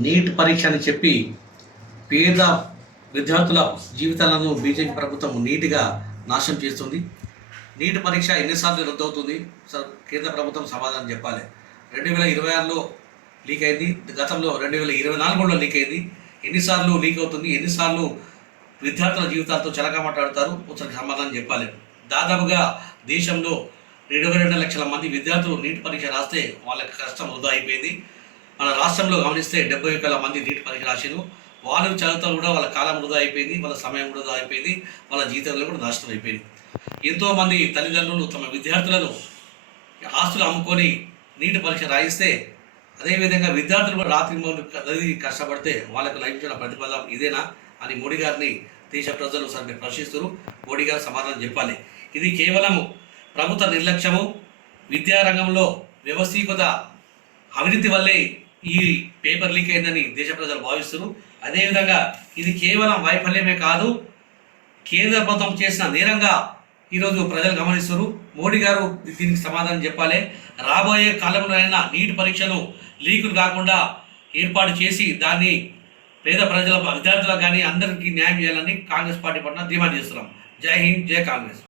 Neat పరీక్ష అని చెప్పి పేద విద్యార్థుల జీవితాలను బీజేపీ ప్రభుత్వం నీట్గా నాశనం చేస్తుంది. నీట్ పరీక్ష ఎన్నిసార్లు రద్దవుతుంది? సార్ కేంద్ర ప్రభుత్వం సమాధానం చెప్పాలి. 2026లో లీక్ అయింది, గతంలో 2024లో లీక్ అయింది. ఎన్నిసార్లు లీక్ అవుతుంది? ఎన్నిసార్లు విద్యార్థుల జీవితాలతో చెలకమాట్లాడతారు? ఒకసారి సమాధానం చెప్పాలి. దాదాపుగా దేశంలో 22 లక్షల మంది విద్యార్థులు నీట్ పరీక్ష రాస్తే వాళ్ళ కష్టం వృధా అయిపోయింది. మన రాష్ట్రంలో గమనిస్తే 70,000 మంది నీట్ పరీక్ష రాశారు. వాళ్ళు చదువుతా కూడా వాళ్ళ కాలం వృధా అయిపోయింది, వాళ్ళ సమయం వృధా అయిపోయింది, వాళ్ళ జీవితంలో కూడా నాశనం అయిపోయింది. ఎంతోమంది తల్లిదండ్రులు తమ విద్యార్థులను ఆస్తులు అమ్ముకొని నీట్ పరీక్ష రాయిస్తే, అదేవిధంగా విద్యార్థులు కూడా రాత్రి కష్టపడితే వాళ్ళకు లభించిన ప్రతిఫలం ఇదేనా అని మోడీ గారిని దేశ ప్రజలు సరిగ్గా ప్రశ్నిస్తారు. మోడీ గారు సమాధానం చెప్పాలి. ఇది కేవలం ప్రభుత్వ నిర్లక్ష్యము, విద్యారంగంలో వ్యవస్థీకృత అవినీతి వల్లే ఈ పేపర్ లీక్ అయిందని దేశ ప్రజలు భావిస్తారు. అదేవిధంగా ఇది కేవలం వైఫల్యమే కాదు, కేంద్ర ప్రభుత్వం చేసిన నేరంగా ఈరోజు ప్రజలు గమనిస్తారు. మోడీ గారు దీనికి సమాధానం చెప్పాలి. రాబోయే కాలంలో అయినా నీట్ పరీక్షను లీకులు కాకుండా ఏర్పాటు చేసి దాన్ని పేద ప్రజల విద్యార్థులకు కానీ అందరికీ న్యాయం చేయాలని కాంగ్రెస్ పార్టీ పట్ల డిమాండ్ చేస్తున్నాం. జై హింద్, జై కాంగ్రెస్.